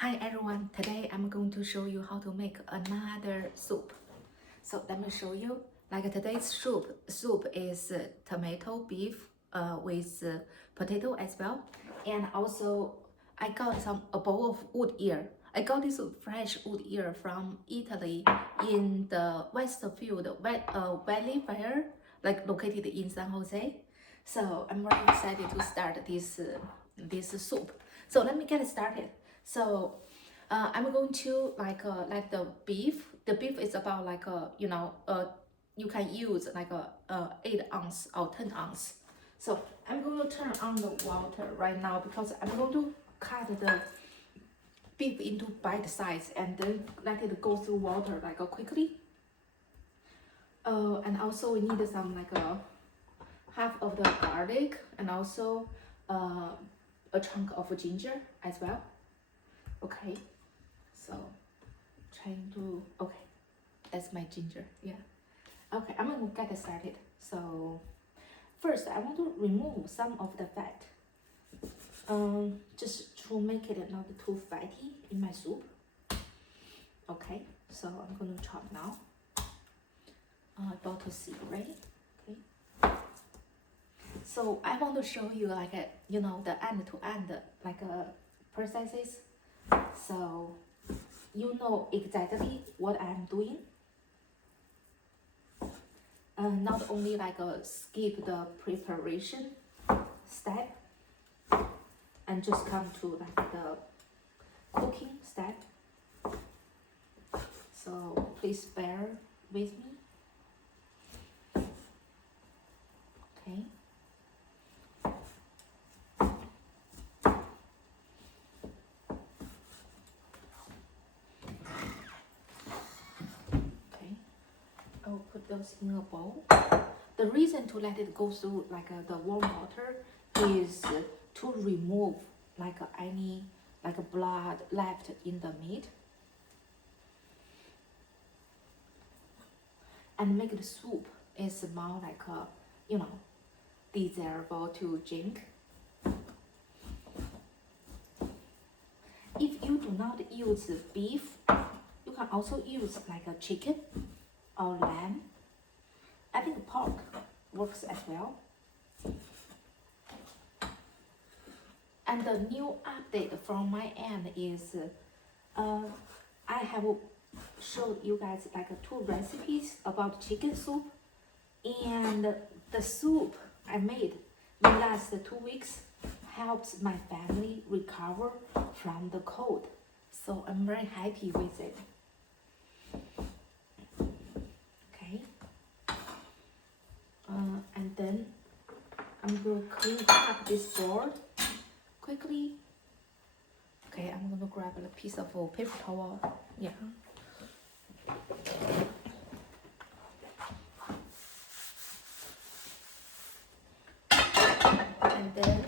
Hi everyone, today I'm going to show you how to make another soup. So let me show you. Like today's soup is tomato beef with potato as well. And also I got a bowl of wood ear. I got this fresh wood ear from Italy in the Westfield Valley Fair, like located in San Jose. So I'm very excited to start this soup. So let me get started. So I'm going to like the beef. The beef is about like you can use like a 8 ounce or 10 ounce. So I'm going to turn on the water right now because I'm going to cut the beef into bite size and then let it go through water like quickly. And also we need some like half of the garlic and also a chunk of ginger as well. Okay. So trying to, okay, that's my ginger, yeah. Okay, I'm gonna get started. So first I want to remove some of the fat, just to make it not too fatty in my soup. Okay, so I'm gonna chop now. About to see, ready? Okay. So I want to show you like a, the end to end like processes. So you know exactly what I'm doing. Not only like skip the preparation step and just come to like the cooking step. So please bear with me. Okay. I'll put those in a bowl. The reason to let it go through like the warm water is to remove like any like blood left in the meat and make the soup is more like desirable to drink. If you do not use beef, you can also use like a chicken or lamb. I think pork works as well. And the new update from my end is I have showed you guys like 2 recipes about chicken soup, and the soup I made in the last 2 weeks helps my family recover from the cold. So I'm very happy with it. Okay. And then I'm going to clean up this board quickly. Okay, I'm going to grab a piece of paper towel. Yeah. And then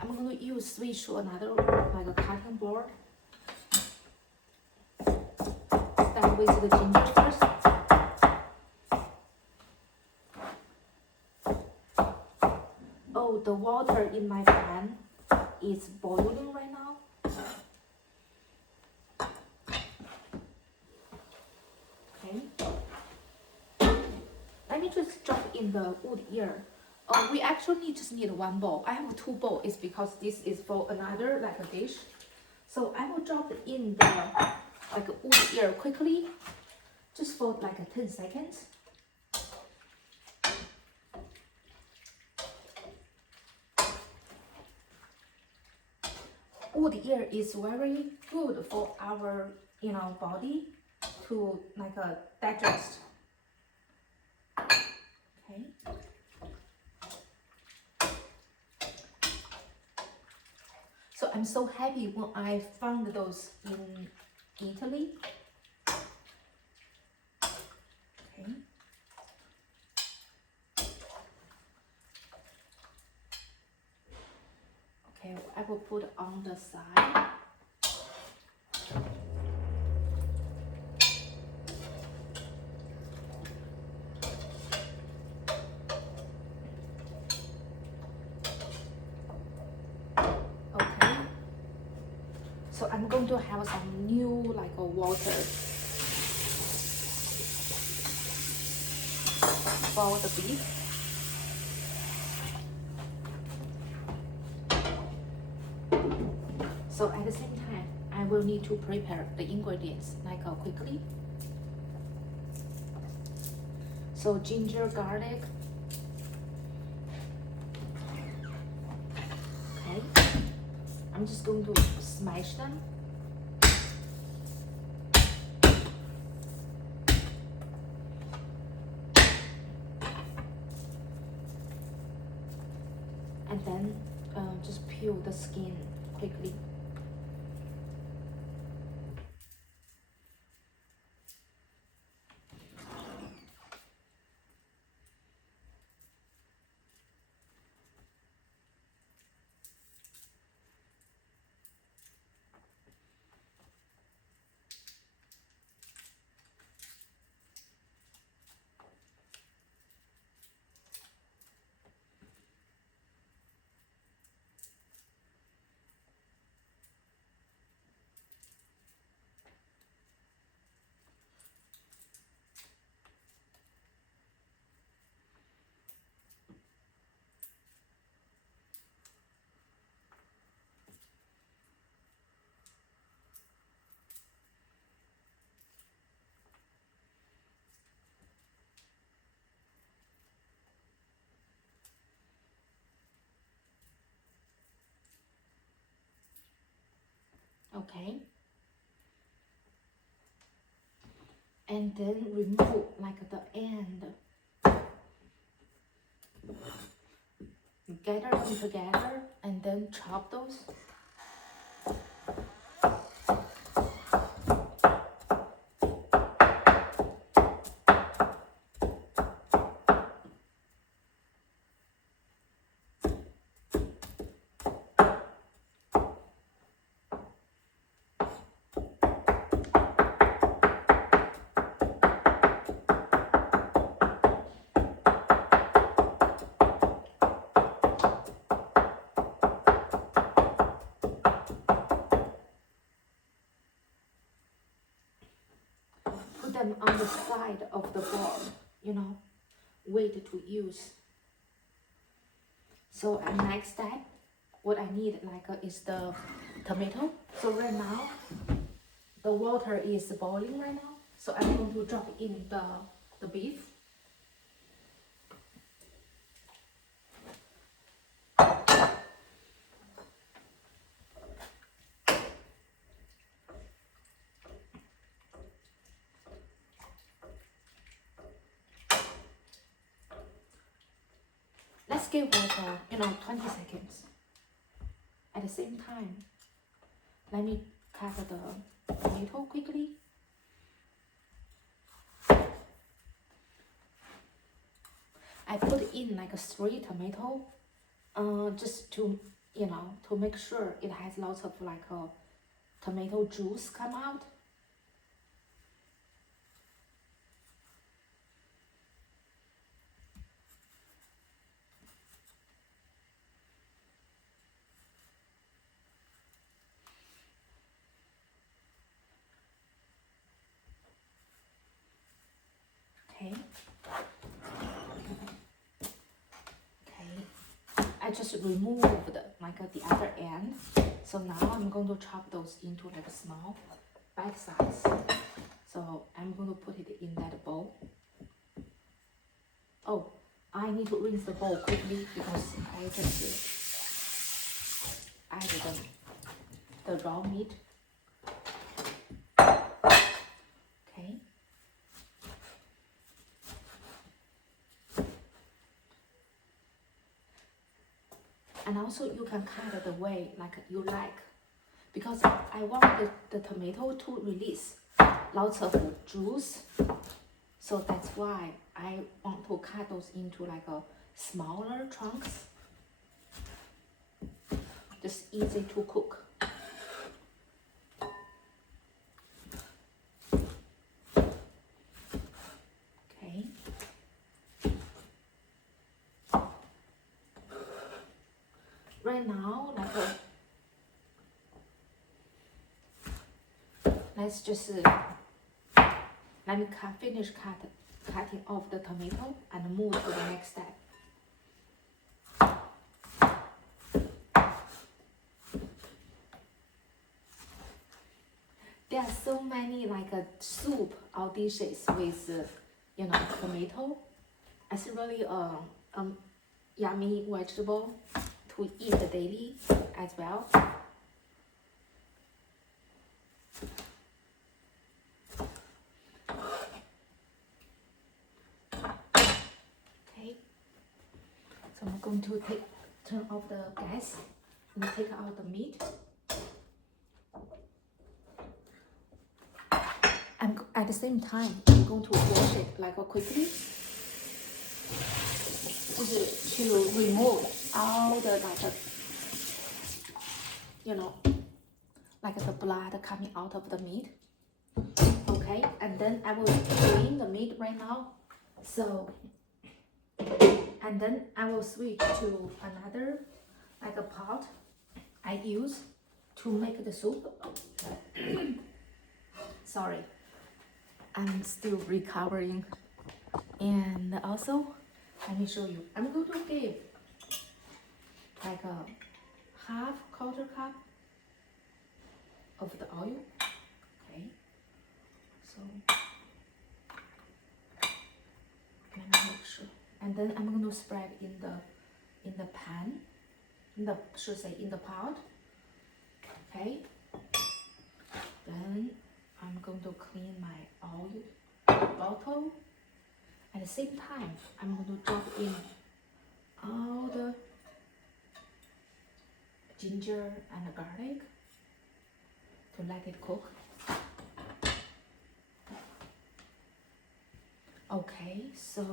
I'm going to switch to another like a cutting board. Start with the ginger first. Oh, the water in my pan is boiling right now. Okay. Let me just drop in the wood ear. We actually just need 1 bowl. I have 2 bowls. It's because this is for another like a dish. So I will drop in the like wood ear quickly, just for like 10 seconds. Wood ear is very good for our body to like digest. Okay. So I'm so happy when I found those in Italy. Okay. Okay, I will put on the side. Okay. So I'm going to have some new like water for the beef. So at the same time, I will need to prepare the ingredients like quickly. So ginger, garlic. Okay, I'm just going to smash them. And then just peel the skin quickly. Okay. And then remove like the end. Gather them together and then chop those. Put them on the side of the bowl, you know, wait to use. So next step, what I need is the tomato. So right now, the water is boiling right now. So I'm going to drop in the beef. Let's give it, 20 seconds. At the same time, let me cut the tomato quickly. I put in like a 3 tomato, just to, to make sure it has lots of like a tomato juice come out. Okay. Okay. I just removed the other end. So now I'm going to chop those into like a small bite size. So I'm going to put it in that bowl. Oh, I need to rinse the bowl quickly because I just added the raw meat. Okay. And also you can cut it the way like you like, because I want the tomato to release lots of juice. So that's why I want to cut those into like a smaller chunks. Just easy to cook. Okay. Right now, let's just let me finish cutting off the tomato and move to the next step. There are so many like a soup or dishes with tomato. It's really a yummy vegetable to eat daily as well. Okay, so I'm going to turn off the gas and take out the meat. And at the same time, I'm going to wash it like quickly, just to remove all the like the blood coming out of the meat. Okay, and then I will clean the meat right now. So, and then I will switch to another like a pot I use to make the soup. Sorry, I'm still recovering. And also, let me show you. I'm going to give like a quarter cup of the oil. Okay, so let me make sure. And then I'm going to spread in the pan, in the pot. Okay. Then I'm going to clean my oil bottle. At the same time, I'm going to drop in all the ginger and garlic to let it cook. Okay, so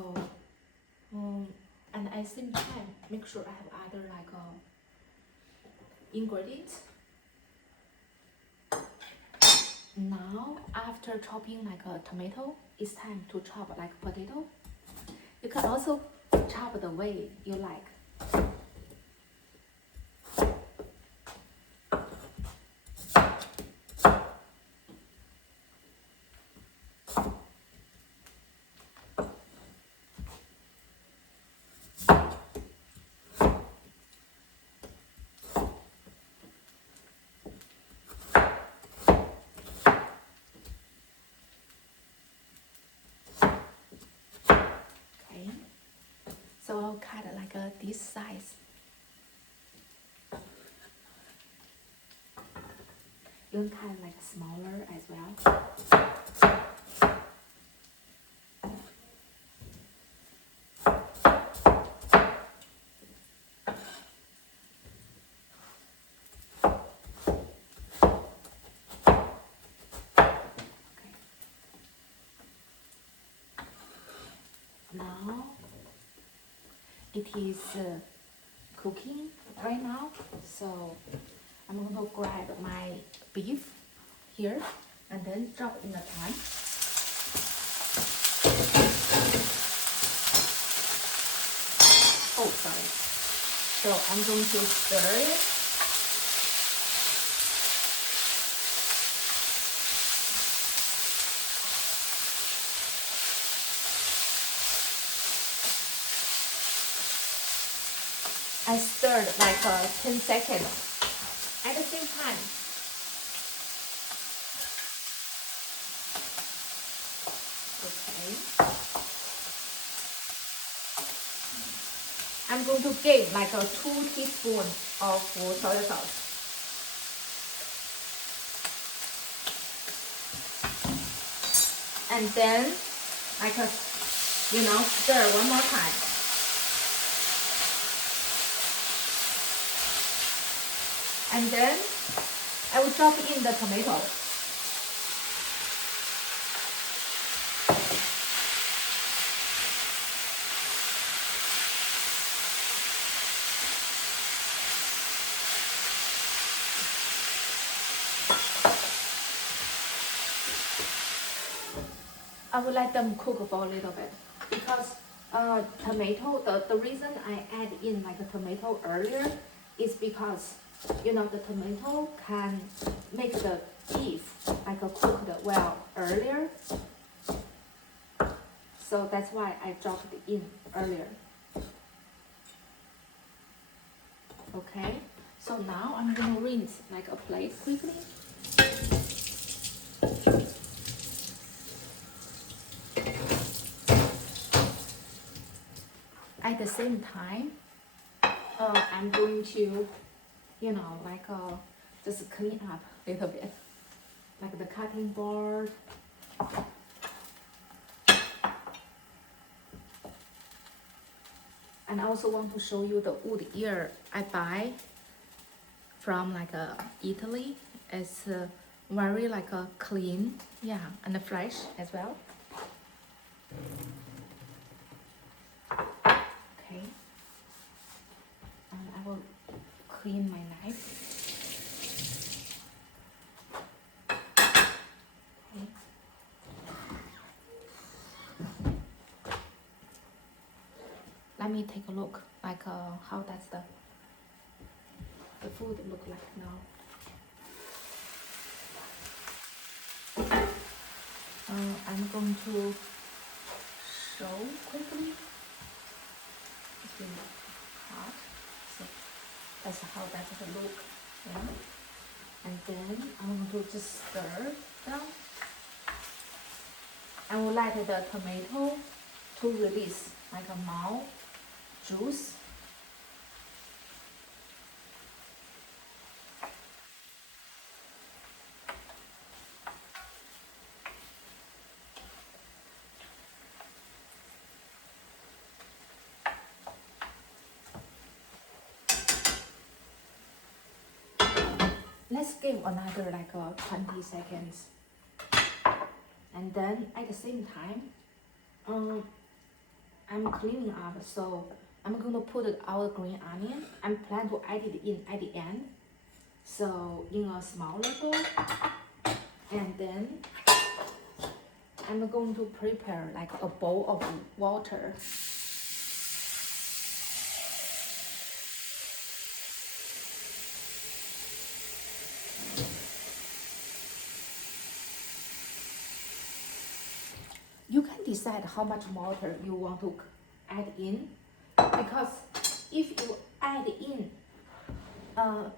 and at the same time, make sure I have other ingredients. Now, after chopping like a tomato, it's time to chop like potato. You can also chop the way you like. So I'll cut like this size. You can cut like smaller as well. Okay. Now it is cooking right now, so I'm going to grab my beef here and then drop in the pan. Oh, sorry. So I'm going to stir it. I stirred like 10 seconds. At the same time, okay, I'm going to give like 2 teaspoons of soy sauce. And then stir one more time. And then I will drop in the tomato. I will let them cook for a little bit because tomato, the reason I add in like a tomato earlier is because the tomato can make the beef like cooked well earlier. So that's why I dropped it in earlier. Okay, so now I'm gonna rinse like a plate quickly. At the same time, I'm going to, just clean up a little bit, like the cutting board. And I also want to show you the wood ear I buy from Italy. It's very clean, yeah, and fresh as well. Okay, and I will clean my knife. Okay. Let me take a look, how does the food look like now. I'm going to show quickly. It's been hot, so that's how that will look. Yeah. And then I'm going to just stir down. I will let the tomato to release like a more juice. Let's give another 20 seconds. And then at the same time, I'm cleaning up, so I'm going to put our green onion. I'm planning to add it in at the end. So in a smaller bowl. And then I'm going to prepare a bowl of water. You can decide how much water you want to add in, because if you add in,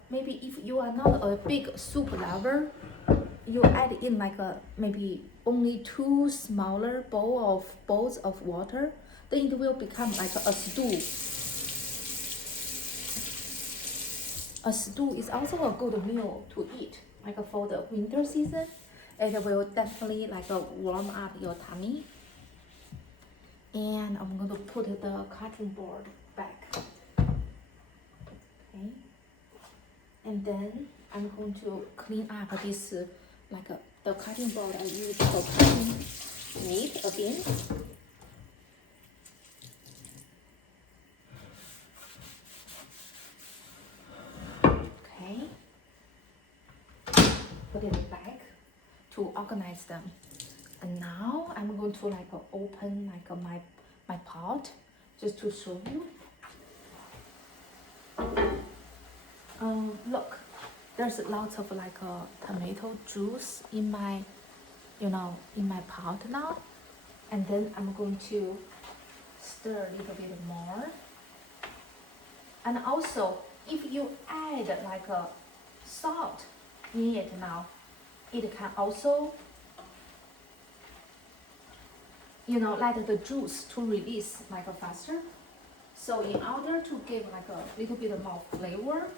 maybe if you are not a big soup lover, you add in maybe only 2 smaller bowls of water, then it will become like a stew. A stew is also a good meal to eat, for the winter season. It will definitely warm up your tummy. And I'm going to put the cutting board back. Okay. And then I'm going to clean up this, the cutting board I use for cutting meat again. Okay. Put it back to organize them. And now I'm going to open my pot just to show you. Look, there's lots of tomato juice in my in my pot now. And then I'm going to stir a little bit more. And also, if you add a salt in it now, it can also let the juice to release faster. So in order to give a little bit more flavor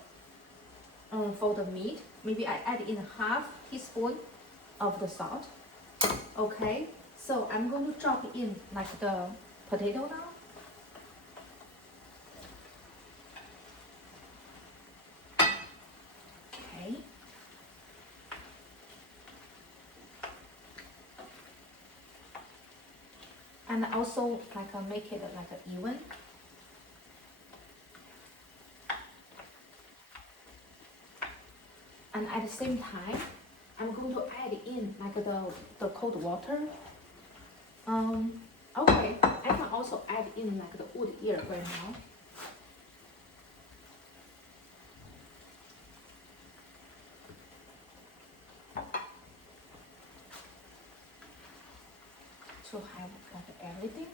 for the meat, maybe I add in half teaspoon of the salt. Okay, so I'm going to drop in the potato now. Okay. And also make it even. And at the same time, I'm going to add in the cold water. Okay, I can also add in the wood ear right now. to have like everything.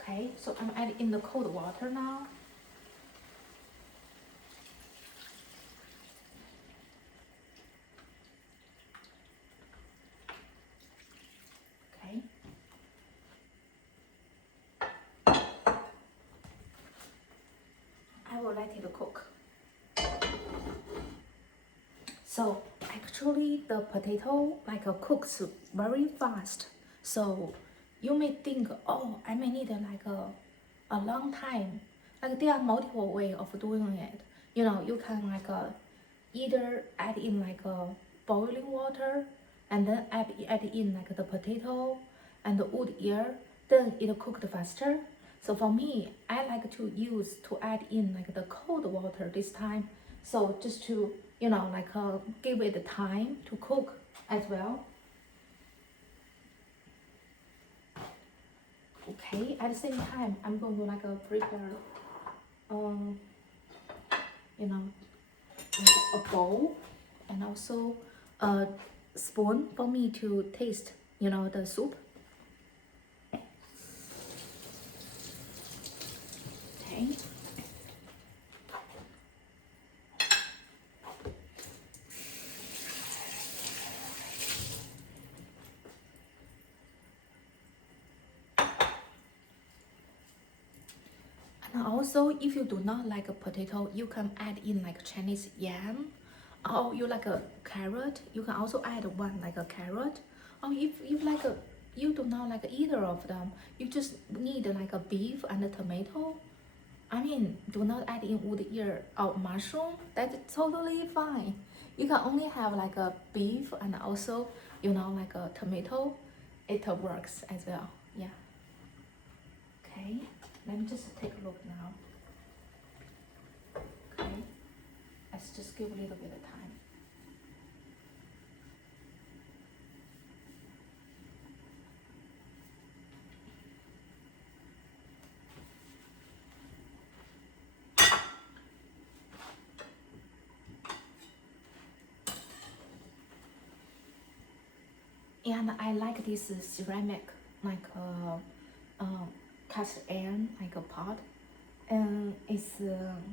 Okay, so I'm adding in the cold water now. Okay. I will let it cook. So actually the potato like cooks very fast. So you may think, oh, I may need like a long time. Like there are multiple ways of doing it. You know, you can like either add in like boiling water and then add in like the potato and the wood ear, then it cooked faster. So for me, I like to add in like the cold water this time. So just to, you know, like give it the time to cook as well. Okay, at the same time, I'm going to like prepare, you know, a bowl and also a spoon for me to taste, you know, the soup. Okay. And also, if you do not like a potato, you can add in like Chinese yam, or you like a carrot, you can also add one like a carrot. Or if you like you do not like either of them, you just need like a beef and a tomato. I mean, do not add in wood ear or mushroom. That's totally fine. You can only have like a beef and also, you know, like a tomato. It works as well. Yeah. Okay. Let me just take a look now. Okay. Let's just give a little bit of time. And I like this ceramic, like cast iron, like a pot. And it's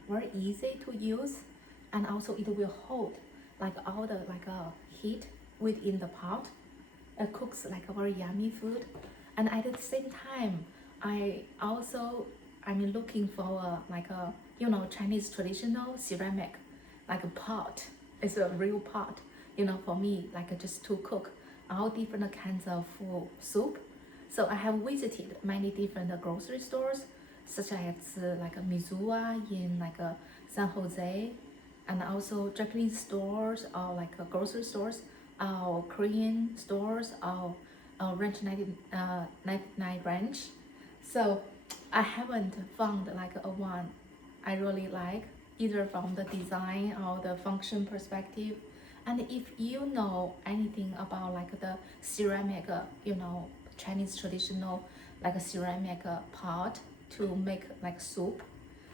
very easy to use, and also it will hold like all the like heat within the pot. It cooks like a very yummy food, and at the same time, I'm looking for like a, you know, Chinese traditional ceramic, like a pot. It's a real pot, you know, for me, like just to cook all different kinds of soup. So I have visited many different grocery stores, such as like a Mizua in like a San Jose, and also Japanese stores or like grocery stores, or Korean stores, or Ranch 99 Ranch. So I haven't found like a one I really like, either from the design or the function perspective. And if you know anything about like the ceramic, you know, Chinese traditional like a ceramic pot to make like soup,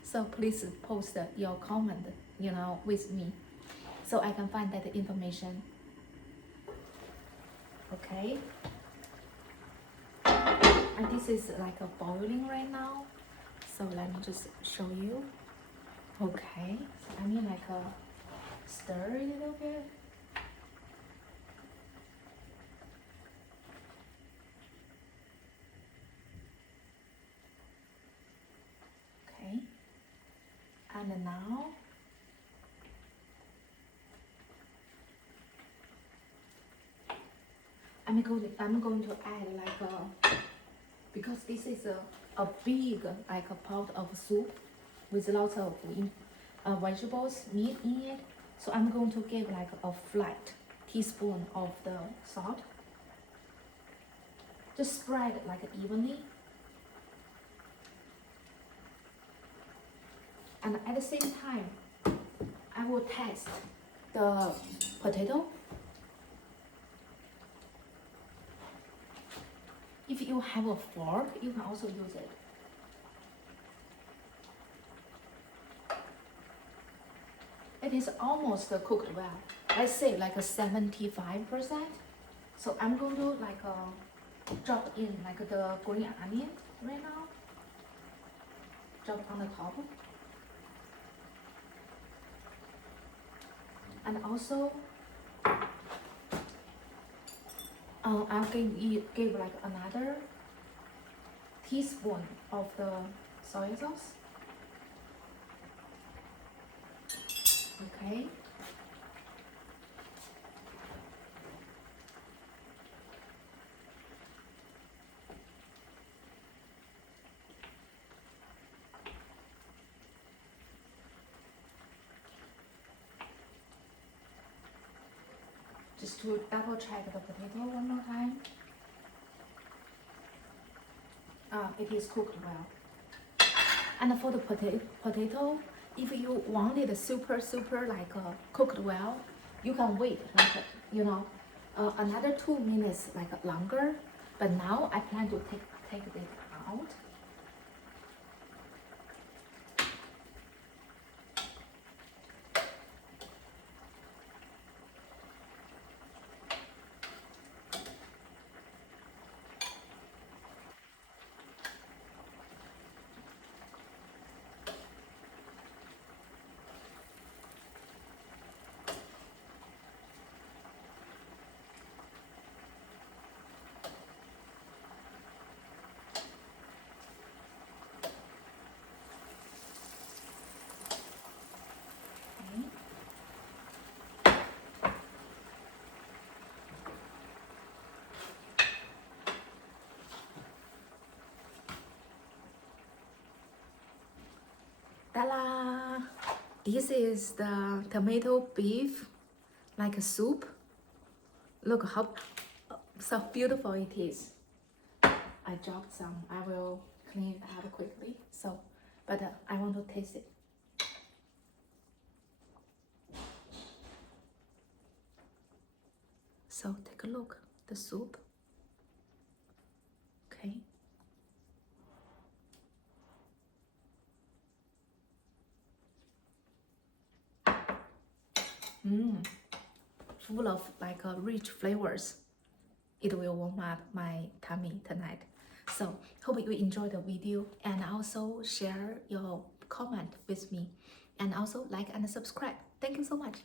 so please post your comment, you know, with me, so I can find that information. Okay. And this is like a boiling right now, so let me just show you. Okay, so I mean like a stir a little bit. Okay, and now I'm going to add like a, because this is a big like a pot of soup with lots of vegetables, meat in it. So I'm going to give like a flat teaspoon of the salt. Just spread like evenly. And at the same time, I will test the potato. If you have a fork, you can also use it. it is almost cooked well. Let's say like a 75%. So I'm going to like drop in like the green onion right now. Drop on the top. And also, I'll give like another teaspoon of the soy sauce. Okay. Just to double check the potato one more time. It is cooked well. And for the potato, if you want it super like cooked well, you can wait like another 2 minutes like longer. But now I plan to take it out. Ta-da! This is the tomato beef, like a soup. Look how so beautiful it is. I dropped some. I will clean it out quickly. So, but I want to taste it. So take a look, the soup. Okay. Full of like rich flavors. It will warm up my tummy tonight. So hope you enjoyed the video, and also share your comment with me, and also like and subscribe. Thank you so much.